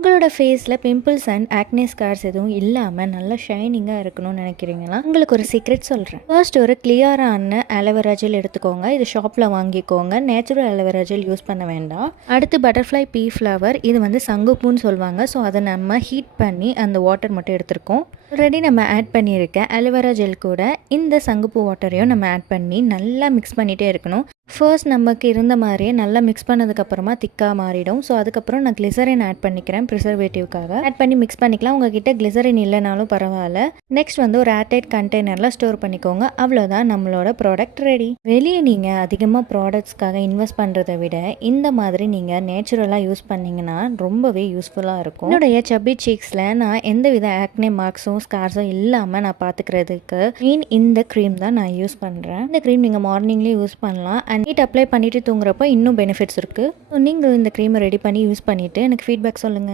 உங்களோட ஃபேஸில் pimples and acne scars எதுவும் இல்லாமல் நல்லா ஷைனிங்காக இருக்கணும்னு நினைக்கிறீங்களா? உங்களுக்கு ஒரு சீக்ரெட் சொல்கிறேன். ஃபர்ஸ்ட் ஒரு கிளியரான ஆலோவேரா ஜெல் எடுத்துக்கோங்க. இது ஷாப்பில் வாங்கிக்கோங்க. நேச்சுரல் ஆலோவேரா ஜெல் யூஸ் பண்ண வேண்டாம். அடுத்து பட்டர்ஃப்ளை பீ ஃப்ளவர், இது வந்து சங்குப்பூன்னு சொல்லுவாங்க. ஸோ அதை நம்ம ஹீட் பண்ணி அந்த வாட்டர் மட்டும் எடுத்துருக்கோம். ஆல்ரெடி நம்ம ஆட் பண்ணியிருக்க ஆலோவேரா ஜெல் கூட இந்த சங்குப்பூ வாட்டரையும் நம்ம ஆட் பண்ணி நல்லா மிக்ஸ் பண்ணிகிட்டே இருக்கணும். ஃபர்ஸ்ட் நமக்கு இருந்த மாதிரியே நல்லா மிக்ஸ் பண்ணதுக்கப்புறமா திக்காக மாறிடும். ஸோ அதுக்கப்புறம் நான் கிளிசரின் ஆட் பண்ணிக்கிறேன் ப்ரிசர்வேட்டிவ்காக. ஆட் பண்ணி மிக்ஸ் பண்ணிக்கலாம். உங்ககிட்ட கிளிசரின் இல்லைனாலும் பரவாயில்ல. நெக்ஸ்ட் வந்து ஒரு ஏர்டைட் கண்டெய்னரில் ஸ்டோர் பண்ணிக்கோங்க. அவ்வளோதான், நம்மளோட ப்ராடக்ட் ரெடி. வெளியே நீங்கள் அதிகமாக ப்ராடக்ட்ஸ்க்காக இன்வெஸ்ட் பண்ணுறதை விட இந்த மாதிரி நீங்கள் நேச்சுரலாக யூஸ் பண்ணிங்கன்னா ரொம்பவே யூஸ்ஃபுல்லாக இருக்கும். என்னுடைய சப்பி சீக்ஸில் நான் எந்த வித ஆக்னே மார்க்ஸும் ஸ்கார்ஸும் இல்லாமல் நான் பார்த்துக்கிறதுக்கு மெயின் இந்த க்ரீம் தான் நான் யூஸ் பண்ணுறேன். இந்த க்ரீம் நீங்கள் மார்னிங்லேயே யூஸ் பண்ணலாம். அண்ட் நைட் அப்ளை பண்ணிவிட்டு தூங்குறப்போ இன்னும் பெனிஃபிட்ஸ் இருக்குது. ஸோ நீங்கள் இந்த க்ரீமை ரெடி பண்ணி யூஸ் பண்ணிவிட்டு எனக்கு ஃபீட்பேக் சொல்லுங்கள்.